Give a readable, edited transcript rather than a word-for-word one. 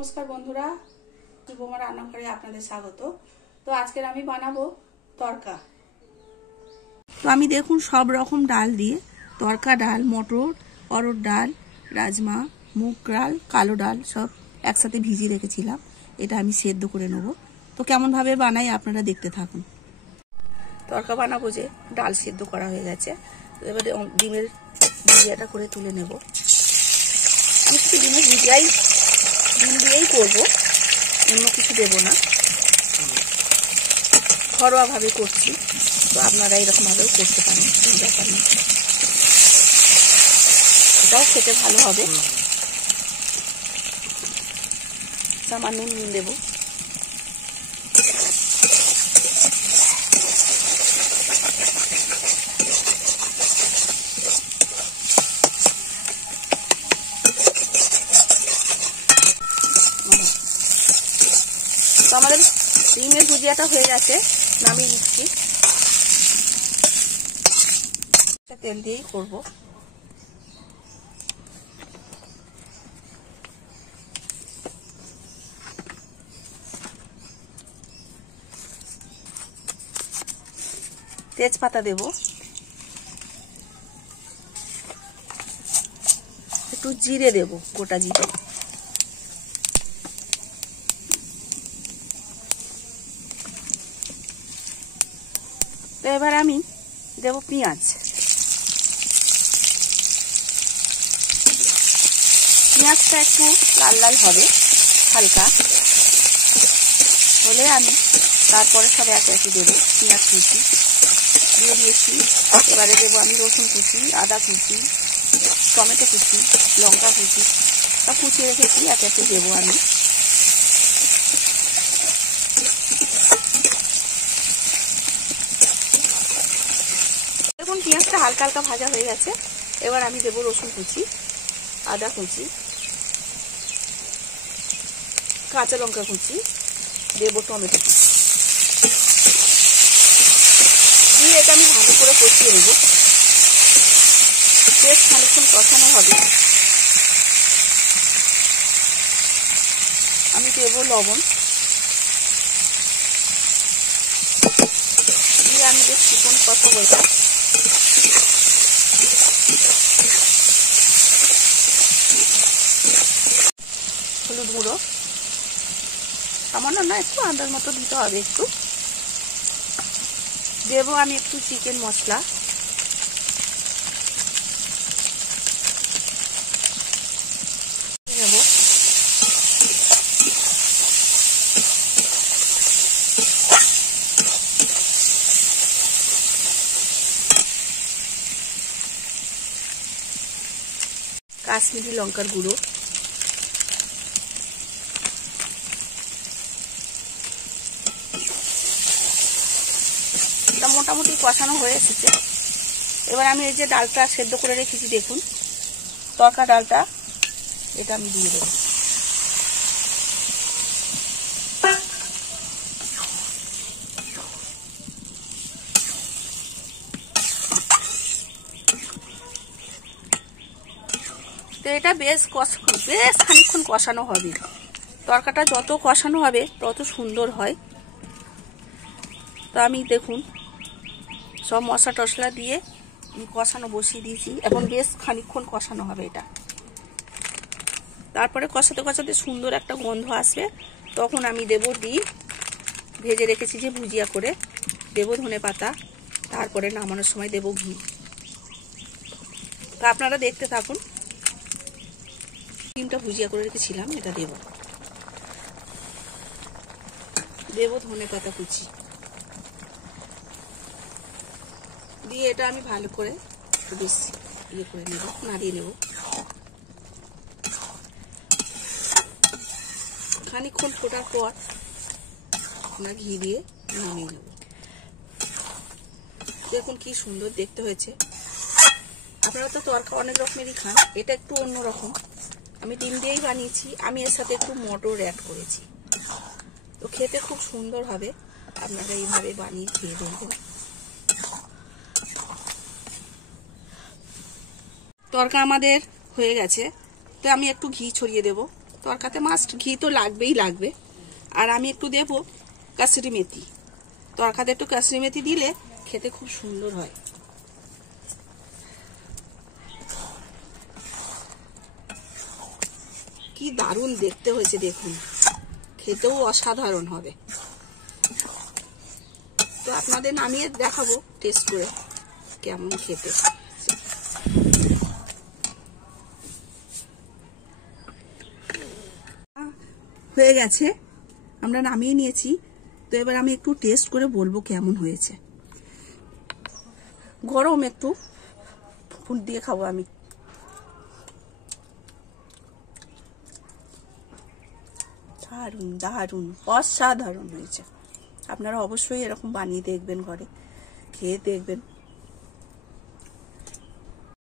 নমস্কার বন্ধুরা, বৌমা রান্নাঘরে আপনাদের স্বাগত। তো আজকের আমি বানাবো তরকা। তো আমি দেখুন সব রকম ডাল দিয়ে তরকা, ডাল, মটর, অরহর ডাল, রাজমা, মুগ ডাল, কালো ডাল সব একসাথে ভিজিয়ে রেখেছিলাম। এটা আমি সেদ্ধ করে নেব। তো কেমনভাবে বানাই আপনারা দেখতে থাকুন। তরকা বানাবো যে ডাল সেদ্ধ করা হয়ে গেছে, এবারে ডিমের ভুজিয়াটা করে তুলে নেব। আমি শুধু ডিমের ডিম দিয়েই করবো, অন্য কিছু দেবো না, ঘরোয়াভাবে করছি। তো আপনারা এরকমভাবেও করতে পারেন, কোনো ব্যাপার নেই। এটাও খেতে ভালো হবে। সামান্য নুন দেবো। তো আমাদের ডিমের ভুজিয়াটা হয়ে গেছে, নামিয়ে দিচ্ছি। তেল দিয়েই করবো। তেজপাতা দেব, একটু জিরে দেব, গোটা জিরে। তো এবার আমি দেব পেঁয়াজ। পেঁয়াজটা একটু লাল লাল হবে, হালকা হলে আমি তারপরে সব একে একে দেবো। পেঁয়াজ কুচি দিয়ে দিয়েছি, এবারে দেবো আমি রসুন কুচি, আদা কুচি, টমেটো কুচি, লঙ্কা কুচি সব কুচিয়ে রেখেছি, একে একে দেবো আমি। দেখুন পেঁয়াজটা হালকা হালকা ভাজা হয়ে গেছে। এবার আমি দেবো রসুন কুচি, আদা কুচি, কাঁচা লঙ্কা কুচি, দেবো টমেটো কুচি দিয়ে এটা আমি ভালো করে কষিয়ে নেব। বেশ খানিকক্ষণ কষানো হবে। আমি দেবো লবণ দিয়ে আমি বেশ চিকন কষাবো এটা। হলুদ গুঁড়ো সামান্য না, একটু আন্দাজ মতো দিতে হবে। একটু দেবো আমি একটু চিকেন মশলা, দেব কাশ্মীরি লঙ্কার গুঁড়ো, মোটামুটি কষানো হয়ে এসেছে। এবার আমি এই যে ডালটা সেদ্ধ করে রেখেছি, দেখুন তরকা ডালটা, এটা আমি দিয়ে দেবো। তো এটা বেশ খানিকক্ষণ কষানো হবে। তরকাটা যত কষানো হবে তত সুন্দর হয়। তো আমি দেখুন সব মশলা টশলা দিয়ে কষানো বসিয়ে দিয়েছি। এখন বেশ খানিকক্ষণ কষানো হবে এটা। তারপরে কষাতে কষাতে সুন্দর একটা গন্ধ আসবে, তখন আমি দেব ডিম ভেজে রেখেছি যে ভুজিয়া করে, দেব ধনে পাতা, তারপরে নামানোর সময় দেব ঘি। তা আপনারা দেখতে থাকুন। ডিমটা ভুজিয়া করে রেখেছিলাম, এটা দেব ধনে পাতা কুচি দিয়ে এটা আমি ভালো করে বেশ ইয়ে করে নেব, নাড়িয়ে নেব। খানিকক্ষণ ফোটার পর আমরা ঘি দিয়ে নামিয়ে নেব। দেখুন কি সুন্দর দেখতে হয়েছে। আপনারা তো তরকা অনেক রকমেরই খান, এটা একটু অন্যরকম। আমি ডিম দিয়েই বানিয়েছি, আমি এর সাথে একটু মটর অ্যাড করেছি। তো খেতে খুব সুন্দর হবে, আপনারা এইভাবে বানিয়ে খেয়ে দেখবেন। তরকা আমাদের হয়ে গেছে, তো আমি একটু ঘি ছড়িয়ে দেব। তরকাতে মাস্ট ঘি তো লাগবেই লাগবে। আর আমি একটু দেব কাসুরি মেথি। তরকাতে একটু কাসুরি মেথি দিলে খেতে খুব সুন্দর হয়। কি দারুণ দেখতে হয়েছে দেখুন, খেতেও অসাধারণ হবে। তো আপনাদের নামিয়ে দেখাবো টেস্ট করে কেমন খেতে। হয়ে গেছে, আমরা নামিয়ে নিয়েছি। তো এবার আমি একটু টেস্ট করে বলবো কেমন হয়েছে। গরম একটু ফুল দিয়ে খাবো আমি। দারুণ দারুণ অসাধারণ হয়েছে। আপনারা অবশ্যই এরকম বানিয়ে দেখবেন, ঘরে খেয়ে দেখবেন।